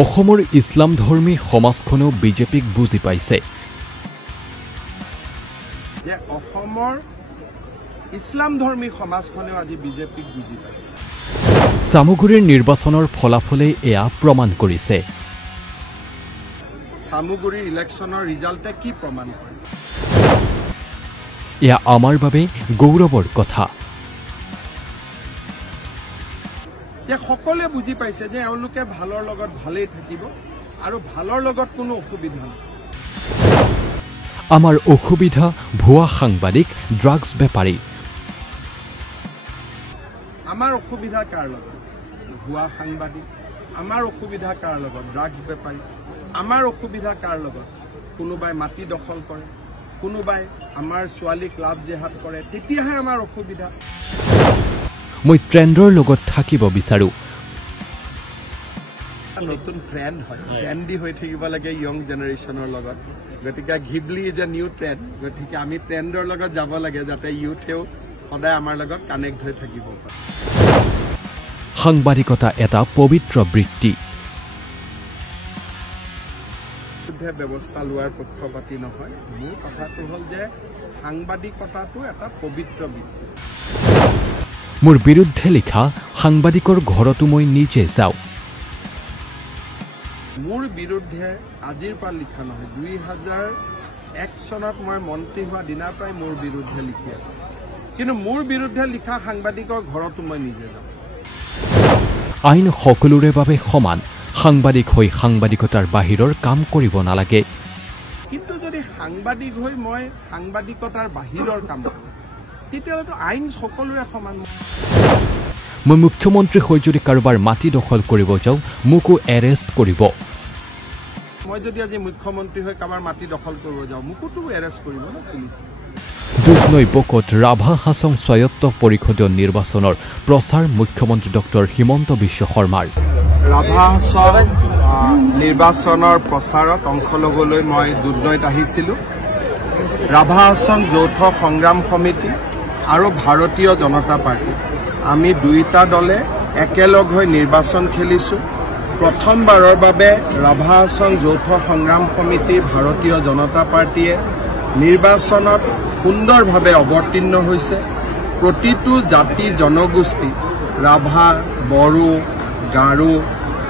অসমৰ ইছলাম ধৰ্মী সমাজখনেও বিজেপিক বুজি পাইছে। যে অসমৰ ইছলাম ধৰ্মী সমাজখনেও আজি বিজেপিক বুজি পাইছে। চামুগুৰিৰ নিৰ্বাচনৰ ফলাফলে এয়া প্ৰমাণ কৰিছে। চামুগুৰিৰ ইলেকশ্যনৰ ৰিজাল্টে কি প্ৰমাণ কৰে? এয়া আমাৰ বাবে গৌৰৱৰ কথা। যে সকলোৱে বুজি পাইছে যে এওঁলোকে ভালৰ লগত ভালেই থাকিব আৰু ভালৰ লগত কোনো অসুবিধা নাই। আমাৰ অসুবিধা ভুৱা সাংবাদিক, ড্ৰাগছ বেপাৰী। আমাৰ অসুবিধা কাৰ লগত? ভুৱা সাংবাদিক। আমাৰ অসুবিধা কাৰ লগত? ড্ৰাগছ বেপাৰী। আমাৰ অসুবিধা কাৰ লগত? কোনোবাই মাটি দখল কৰে, কোনোবাই আমাৰ ছোৱালীক লাভ জেহাদ কৰে, তেতিয়াহে আমাৰ অসুবিধা। মই ট্ৰেণ্ডৰ লগত থাকিব বিচাৰো। নতুন ট্ৰেণ্ড হয়, ট্ৰেণ্ডি হৈ থাকিব লাগে য়ং জেনেৰেশ্যনৰ লগত। গতিকে Ghibli is a new trend. গতিকে আমি ট্ৰেণ্ডৰ লগত যাব লাগে যাতে ইউথেও সদায় আমাৰ লগত কানেক্ট হৈ থাকিব পাৰে। সাংবাদিকতা এটা পবিত্ৰ বৃত্তি। ব্যৱস্থা লোৱাৰ পক্ষপাতি নহয়। মোৰ কথাটো হ'ল যে সাংবাদিকতাটো এটা পবিত্ৰ বৃত্তি। মোৰ বিৰুদ্ধে লিখা সাংবাদিকৰ ঘৰতো মই নিজে যাওঁ। মোৰ বিৰুদ্ধে আজিৰ পৰা লিখা নহয়, 2001 চনত মই মন্ত্ৰী হোৱা দিনাৰ পৰাই মোৰ বিৰুদ্ধে লিখি আছে। কিন্তু মোৰ বিৰুদ্ধে লিখা সাংবাদিকৰ ঘৰতো মই নিজে যাওঁ। আইন সকলোৰে বাবে সমান। সাংবাদিক হৈ সাংবাদিকতাৰ বাহিৰৰ কাম কৰিব নালাগে। কিন্তু যদি সাংবাদিক হৈ মই সাংবাদিকতাৰ বাহিৰৰ কাম কৰোঁ, তেতিয়াহ'লেতো আইন সকলোৰে সমান। মই মুখ্যমন্ত্ৰী হৈ যদি কাৰোবাৰ মাটি দখল কৰিব যাওঁ, মোকো এৰেষ্ট কৰিব। মই যদি আজি মুখ্যমন্ত্ৰী হৈ কাৰোবাৰ মাটি দখল কৰিব যাওঁ, মোকোতো এৰেষ্ট কৰিব ন পুলিচে। দুধনৈ বকত ৰাভা হাছং স্বায়ত্ত পৰিষদীয় নিৰ্বাচনৰ প্ৰচাৰ মুখ্যমন্ত্ৰী ডক্টৰ হিমন্ত বিশ্ব শৰ্মাৰ। ৰাভা হাছং নিৰ্বাচনৰ প্ৰচাৰত অংশ ল'বলৈ মই দুধনৈত আহিছিলোঁ। ৰাভা হাছং যৌথ সংগ্ৰাম সমিতি আৰু ভাৰতীয় জনতা পাৰ্টি, আমি দুয়োটা দলে একেলগ হৈ নিৰ্বাচন খেলিছোঁ। প্ৰথমবাৰৰ বাবে ৰাভা হাছং যৌথ সংগ্ৰাম সমিতি, ভাৰতীয় জনতা পাৰ্টীয়ে নিৰ্বাচনত সুন্দৰভাৱে অৱতীৰ্ণ হৈছে। প্ৰতিটো জাতি জনগোষ্ঠী, ৰাভা, বড়ো, গাৰো,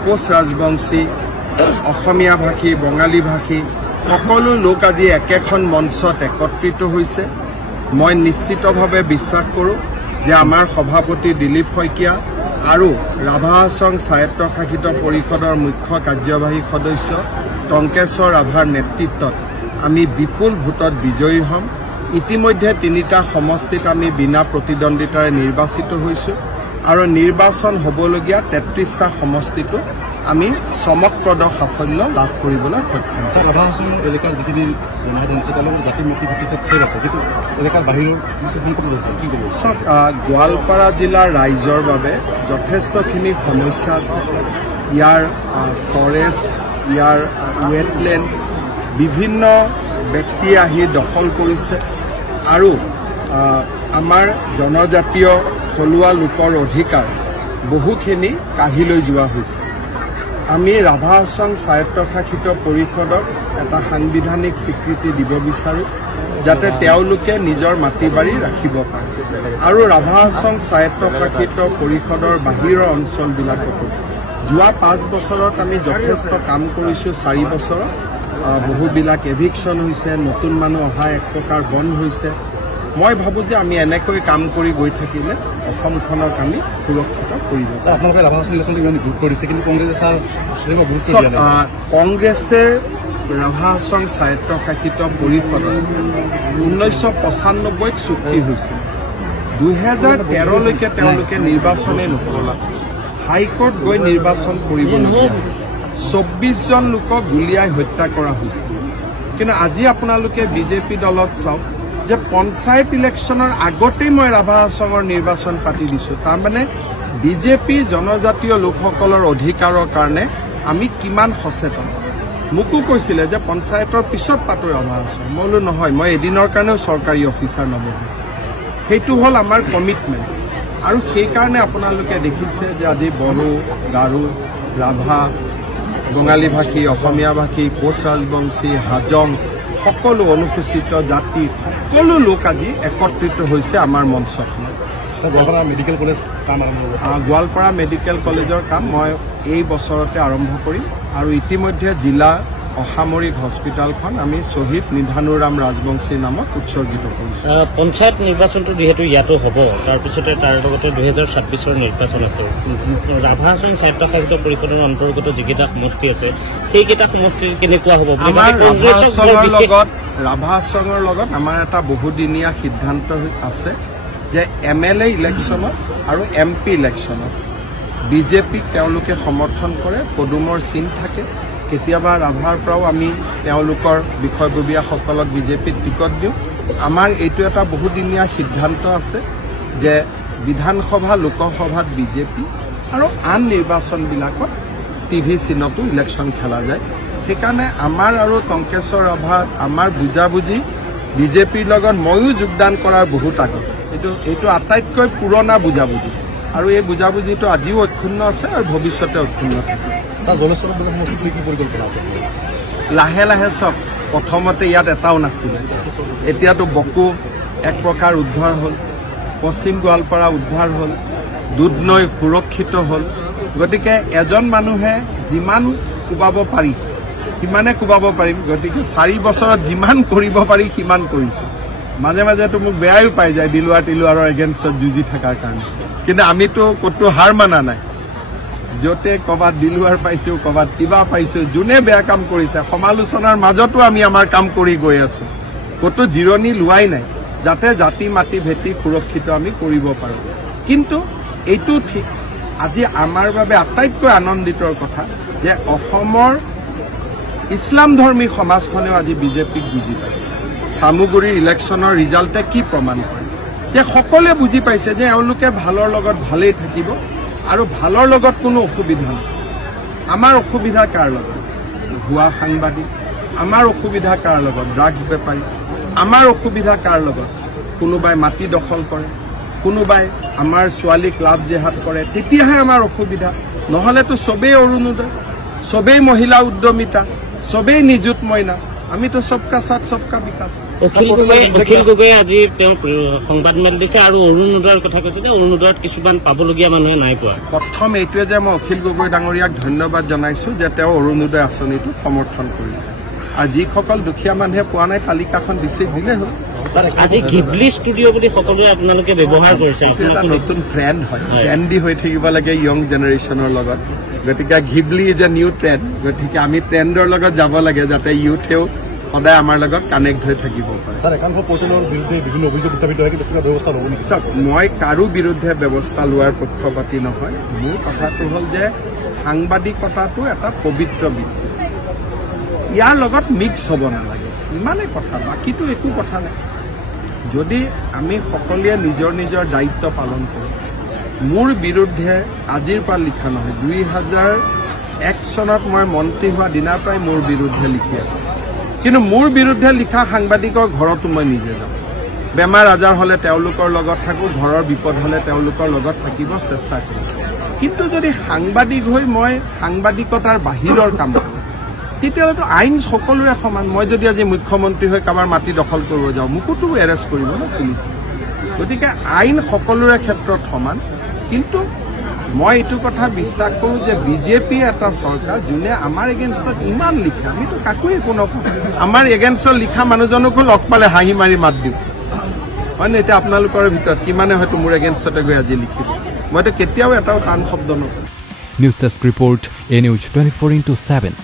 কোচ ৰাজবংশী, অসমীয়া ভাষী, বঙালী ভাষী সকলো লোক আজি একেখন মঞ্চত একত্ৰিত হৈছে। মই নিশ্চিতভাৱে বিশ্বাস কৰোঁ যে আমাৰ সভাপতি দিলীপ শইকীয়া আৰু ৰাভা হাছং স্বায়ত্তশাসিত পৰিষদৰ মুখ্য কাৰ্যবাহী সদস্য টংকেশ্বৰ ৰাভাৰ নেতৃত্বত আমি বিপুল ভোটত বিজয়ী হ'ম। ইতিমধ্যে 3টা সমষ্টিত আমি বিনা প্ৰতিদ্বন্দ্বিতাৰে নিৰ্বাচিত হৈছোঁ আৰু নিৰ্বাচন হ'বলগীয়া 33টা সমষ্টিটো আমি চমকপ্ৰদ সাফল্য লাভ কৰিবলৈ সক্ষম হ'ম। ৰাভা হাছং এলেকাৰ যিখিনি জনসাধাৰণ আছে তেওঁলোকৰ জাতি মুক্তি ঘটিছে চেভ আছে, কিন্তু এলেকাৰ বাহিৰৰ সংকট আছে, কি ক'ব? চাওক, গোৱালপাৰা জিলাৰ ৰাইজৰ বাবে যথেষ্টখিনি সমস্যা আছে। ইয়াৰ ফৰেষ্ট, ইয়াৰ ৱেটলেণ্ড বিভিন্ন ব্যক্তিয়ে আহি দখল কৰিছে আৰু আমাৰ জনজাতীয় থলুৱা লোকৰ অধিকাৰ বহুখিনি কাঢ়ি লৈ যোৱা হৈছে। আমি ৰাভা হাছং স্বায়ত্তশাসিত পৰিষদক এটা সাংবিধানিক স্বীকৃতি দিব বিচাৰোঁ যাতে তেওঁলোকে নিজৰ মাটি বাৰী ৰাখিব পাৰে আৰু ৰাভা হাছং স্বায়ত্তশাসিত পৰিষদৰ বাহিৰৰ অঞ্চলবিলাকতো যোৱা 5 বছৰত আমি যথেষ্ট কাম কৰিছোঁ। 4 বছৰত বহুবিলাক এভিকশ্যন হৈছে, নতুন মানুহ অহা এক প্ৰকাৰ বন্ধ হৈছে। মই ভাবোঁ যে আমি এনেকৈ কাম কৰি গৈ থাকিলে অসমখনক আমি সুৰক্ষিত কৰিব পাৰিম। আপোনালোকে ৰাভা হাছং ইলেকশ্যনটো ইমান গুৰুত্ব দিছে, কিন্তু কংগ্ৰেছে কংগ্ৰেছে ৰাভা হাছং স্বায়ত্তশাসিত পৰিষদত 1995ত চুক্তি হৈছিল। 2013লৈকে তেওঁলোকে নিৰ্বাচনেই নকৰিলে। হাইকোৰ্ট গৈ নিৰ্বাচন কৰিবলগীয়া 24 জন লোকক গুলীয়াই হত্যা কৰা হৈছিল। কিন্তু আজি আপোনালোকে বিজেপি দলত চাওক যে পঞ্চায়ত ইলেকশ্যনৰ আগতেই মই ৰাভা হাছঙৰ নিৰ্বাচন পাতি দিছোঁ। তাৰমানে বিজেপি জনজাতীয় লোকসকলৰ অধিকাৰৰ কাৰণে আমি কিমান সচেতন। মোকো কৈছিলে যে পঞ্চায়তৰ পিছত পাতোঁ ৰাভা হাছং। মই বোলো নহয়, মই এদিনৰ কাৰণেও চৰকাৰী অফিচাৰ নবহোঁ। সেইটো হ'ল আমাৰ কমিটমেণ্ট আৰু সেইকাৰণে আপোনালোকে দেখিছে যে আজি বড়ো, গাৰো, ৰাভা বঙালী ভাষী, অসমীয়া ভাষী, কোচ ৰাজবংশী, হাজং, সকলো অনুসূচিত জাতি সকলো লোক আজি একত্ৰিত হৈছে আমাৰ মঞ্চখনত। গোৱালপাৰা মেডিকেল কলেজ কাম আৰম্ভ হ'ব। গোৱালপাৰা মেডিকেল কলেজৰ কাম মই এই বছৰতে আৰম্ভ কৰিম আৰু ইতিমধ্যে জিলা অসামৰিক হস্পিটেলখন আমি শ্বহীদ নিধানুৰাম ৰাজবংশীৰ নামত উৎসৰ্গিত কৰিছোঁ। পঞ্চায়ত নিৰ্বাচনটো যিহেতু ইয়াতো হ'ব, তাৰপিছতে তাৰ লগতে 2026ৰ নিৰ্বাচন আছে। ৰাভা হাছং স্বায়ত্তশাসিত পৰিষদৰ অন্তৰ্গত যিকেইটা সমষ্টি আছে সেইকেইটা সমষ্টিৰ কেনেকুৱা হ'ব? আমাৰ ৰাভা হাছঙৰ লগত আমাৰ এটা বহুদিনীয়া সিদ্ধান্ত আছে যে MLA ইলেকশ্যনত আৰু MP ইলেকশ্যনত বিজেপিক তেওঁলোকে সমৰ্থন কৰে, পদুমৰ চিন থাকে। কেতিয়াবা ৰাভাৰ পৰাও আমি তেওঁলোকৰ বিষয়ববীয়াসকলক বিজেপিত টিকট দিওঁ। আমাৰ এইটো এটা বহুদিনীয়া সিদ্ধান্ত আছে যে বিধানসভা লোকসভাত বিজেপি আৰু আন নিৰ্বাচনবিলাকত TV চিনতো ইলেকশ্যন খেলা যায়। সেইকাৰণে আমাৰ আৰু টংকেশ্বৰ ৰাভাৰ আমাৰ বুজাবুজি বিজেপিৰ লগত ময়ো যোগদান কৰাৰ বহুত আগত। এইটো আটাইতকৈ পুৰণা বুজাবুজি আৰু এই বুজাবুজিটো আজিও অক্ষুণ্ণ আছে আৰু ভৱিষ্যতে অক্ষুণ্ণ থাকিব। লাহে লাহে চব প্ৰথমতে ইয়াত এটাও নাছিলে, এতিয়াতো বকো এক প্ৰকাৰ উদ্ধাৰ হ'ল, পশ্চিম গোৱালপাৰা উদ্ধাৰ হ'ল, দুধনৈ সুৰক্ষিত হ'ল। গতিকে এজন মানুহে যিমান কোবাব পাৰি সিমানে কোবাব পাৰিম। গতিকে 4 বছৰত যিমান কৰিব পাৰি সিমান কৰিছোঁ। মাজে মাজেতো মোক বেয়াও পাই যায় দিলুৱা টিলুৱাৰৰ এগেইনষ্টত যুঁজি থকাৰ কাৰণে, কিন্তু আমিতো ক'তো হাৰ মানা নাই। য'তে ক'ৰবাত দিলুৱাৰ পাইছোঁ, ক'ৰবাত কিবা পাইছোঁ, যোনে বেয়া কাম কৰিছে সমালোচনাৰ মাজতো আমি আমাৰ কাম কৰি গৈ আছোঁ। ক'তো জিৰণি লোৱাই নাই যাতে জাতি মাটি ভেটি সুৰক্ষিত আমি কৰিব পাৰোঁ। কিন্তু এইটো ঠিক আজি আমাৰ বাবে আটাইতকৈ আনন্দিতৰ কথা যে অসমৰ ইছলাম ধৰ্মী সমাজখনেও আজি বিজেপিক বুজি পাইছে। চামুগুৰিৰ ইলেকশ্যনৰ ৰিজাল্টে কি প্ৰমাণ কৰে যে সকলোৱে বুজি পাইছে যে এওঁলোকে ভালৰ লগত ভালেই থাকিব আৰু ভালৰ লগত কোনো অসুবিধা নাই। আমাৰ অসুবিধা কাৰ লগত? ভুৱা সাংবাদিক। আমাৰ অসুবিধা কাৰ লগত? ড্ৰাগছ বেপাৰী। আমাৰ অসুবিধা কাৰ লগত? কোনোবাই মাটি দখল কৰে, কোনোবাই আমাৰ ছোৱালীক লাভ জেহাদ কৰে, তেতিয়াহে আমাৰ অসুবিধা। নহ'লেতো চবেই অৰুণোদয়, চবেই মহিলা উদ্যমিতা, চবেই নিযুত মইনা। আমিতো সবকা সাথ সবকা বিকাশ। অখিল গগৈয়ে আজি তেওঁ সংবাদমেল দিছে আৰু অৰুণোদয়ৰ কথা কৈছে যে অৰুণোদয়ত কিছুমান পাবলগীয়া মানুহে নাই পোৱা। প্ৰথম এইটোৱে যে মই অখিল গগৈ ডাঙৰীয়াক ধন্যবাদ জনাইছোঁ যে তেওঁ অৰুণোদয় আঁচনিটো সমৰ্থন কৰিছে আৰু যিসকল দুখীয়া মানুহে পোৱা নাই তালিকাখন দিলে হ'ল। আজি ঘিবলি ষ্টুডিঅ' বুলি সকলোৱে আপোনালোকে ব্যৱহাৰ কৰিছে। এটা নতুন ট্ৰেণ্ড হয়, ট্ৰেণ্ডি হৈ থাকিব লাগে য়ং জেনেৰেশ্যনৰ লগত। গতিকে Ghibli is a new trend. গতিকে আমি ট্ৰেণ্ডৰ লগত যাব লাগে যাতে ইউথেও সদায় আমাৰ লগত কানেক্ট হৈ থাকিব পাৰে। চাওক, মই কাৰো বিৰুদ্ধে ব্যৱস্থা লোৱাৰ পক্ষপাতি নহয়। মোৰ কথাটো হ'ল যে সাংবাদিকতাটো এটা পবিত্ৰ বৃত্তি, ইয়াৰ লগত মিক্স হ'ব নালাগে, ইমানেই কথা, বাকীটো একো কথা নাই। যদি আমি সকলোৱে নিজৰ নিজৰ দায়িত্ব পালন কৰোঁ, মোৰ বিৰুদ্ধে আজিৰ পৰা লিখা নহয়, 2001 চনত মই মন্ত্ৰী হোৱা দিনাৰ পৰাই মোৰ বিৰুদ্ধে লিখি আছোঁ। কিন্তু মোৰ বিৰুদ্ধে লিখা সাংবাদিকৰ ঘৰতো মই নিজে যাওঁ। বেমাৰ আজাৰ হ'লে তেওঁলোকৰ লগত থাকোঁ, ঘৰৰ বিপদ হ'লে তেওঁলোকৰ লগত থাকিব চেষ্টা কৰোঁ। কিন্তু যদি সাংবাদিক হৈ মই সাংবাদিকতাৰ বাহিৰৰ কাম কৰোঁ তেতিয়াহ'লেতো আইন সকলোৰে সমান। মই যদি আজি মুখ্যমন্ত্ৰী হৈ কাৰোবাৰ মাটি দখল কৰিব যাওঁ মোকোতো এৰেষ্ট কৰিব ন পুলিচে। গতিকে আইন সকলোৰে ক্ষেত্ৰত সমান। কিন্তু মই এইটো কথা বিশ্বাস কৰোঁ যে বিজেপি এটা চৰকাৰ যোনে আমাৰ এগেইনষ্টত ইমান লিখে, আমিতো কাকো একো নকওঁ। আমাৰ এগেইনষ্টত লিখা মানুহজনকো লগ পালে হাঁহি মাৰি মাত দিওঁ, হয় নে? এতিয়া আপোনালোকৰ ভিতৰত কিমানে হয়তো মোৰ এগেইনষ্টতে গৈ আজি লিখিব, মইতো কেতিয়াও এটাও টান শব্দ নকওঁ। News desk report, A News 24/7।